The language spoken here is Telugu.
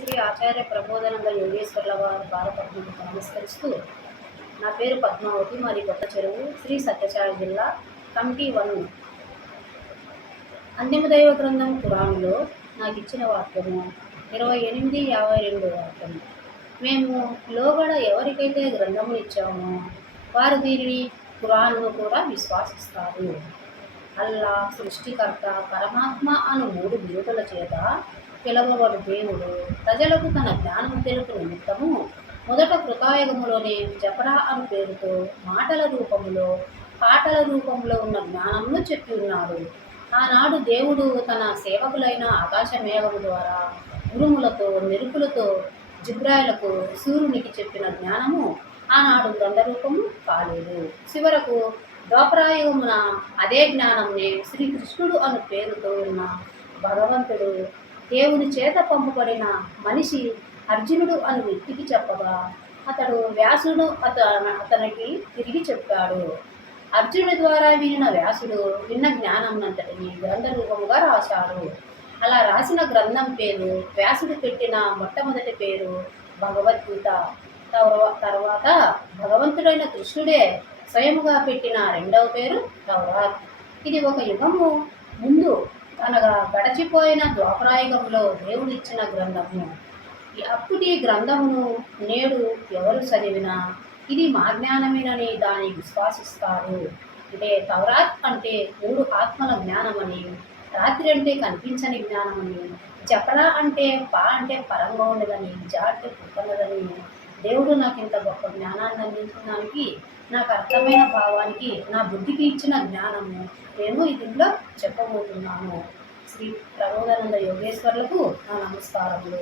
శ్రీ ఆచార్య ప్రబోధానంద యోగేశ్వర్ల వారి భారతత్మకు నమస్కరిస్తూ, నా పేరు పద్మావతి, మాది కొత్త చెరువు, శ్రీ సత్యసాయి జిల్లా, కమిటీ 1. అంతిమ దైవ గ్రంథం ఖురాన్లో నాకు ఇచ్చిన వాక్యము 28:52 వాక్యము. మేము లోగడ ఎవరికైతే గ్రంథము ఇచ్చామో వారు దీనిని ఖురాన్ను కూడా విశ్వాసిస్తారు. అల్లా, సృష్టికర్త, పరమాత్మ అను 3 బిరుదుల చేత పిలవబడు దేవుడు ప్రజలకు తన జ్ఞానము తెలుపు నిమిత్తము మొదట కృతాయుగములోనే జపరా అను పేరుతో మాటల రూపములో, పాటల రూపంలో ఉన్న జ్ఞానమును చెప్పి ఉన్నాడు. ఆనాడు దేవుడు తన సేవకులైన ఆకాశ మేఘము ద్వారా ఉరుములతో, మెరుపులతో జిబ్రాయిలకు, సూర్యునికి చెప్పిన జ్ఞానము ఆనాడు గ్రంథరూపము కాలేదు. చివరకు ద్వాపరాయుగమున అదే జ్ఞానంనే శ్రీకృష్ణుడు అను పేరుతో ఉన్న భగవంతుడు దేవుని చేత పంపబడిన మనిషి అర్జునుడు అను వ్యక్తికి చెప్పగా అతడు వ్యాసుడు అతనికి తిరిగి చెప్పాడు. అర్జునుడి ద్వారా వినిన వ్యాసుడు విన్న జ్ఞానంనంతటిని గ్రంథ రూపముగా రాశాడు. అలా రాసిన గ్రంథం పేరు, వ్యాసుడు పెట్టిన మొట్టమొదటి పేరు భగవద్గీత. తర్వాత భగవంతుడైన కృష్ణుడే స్వయముగా పెట్టిన 2వ పేరు తౌరాత్. ఇది ఒక యుగము ముందు అనగా గడచిపోయిన ద్వాపరాయుగంలో దేవుడు ఇచ్చిన గ్రంథము. అప్పటి గ్రంథమును నేడు ఎవరు చదివినా ఇది మా జ్ఞానమేనని దాన్ని విశ్వాసిస్తారు. అంటే తౌరాత్ అంటే 3 ఆత్మల జ్ఞానమని, రాత్రి అంటే కనిపించని జ్ఞానమని, జపరా అంటే అంటే పరంగా ఉండదని, జా అంటే పుట్టన్నదని, దేవుడు నాకు ఇంత గొప్ప జ్ఞానాన్ని అందించడానికి, నాకు అర్థమైన భావానికి, నా బుద్ధికి ఇచ్చిన జ్ఞానము నేను దీంట్లో చెప్పబోతున్నాను. శ్రీ ప్రబోధానంద యోగేశ్వర్లకు నా నమస్కారములు.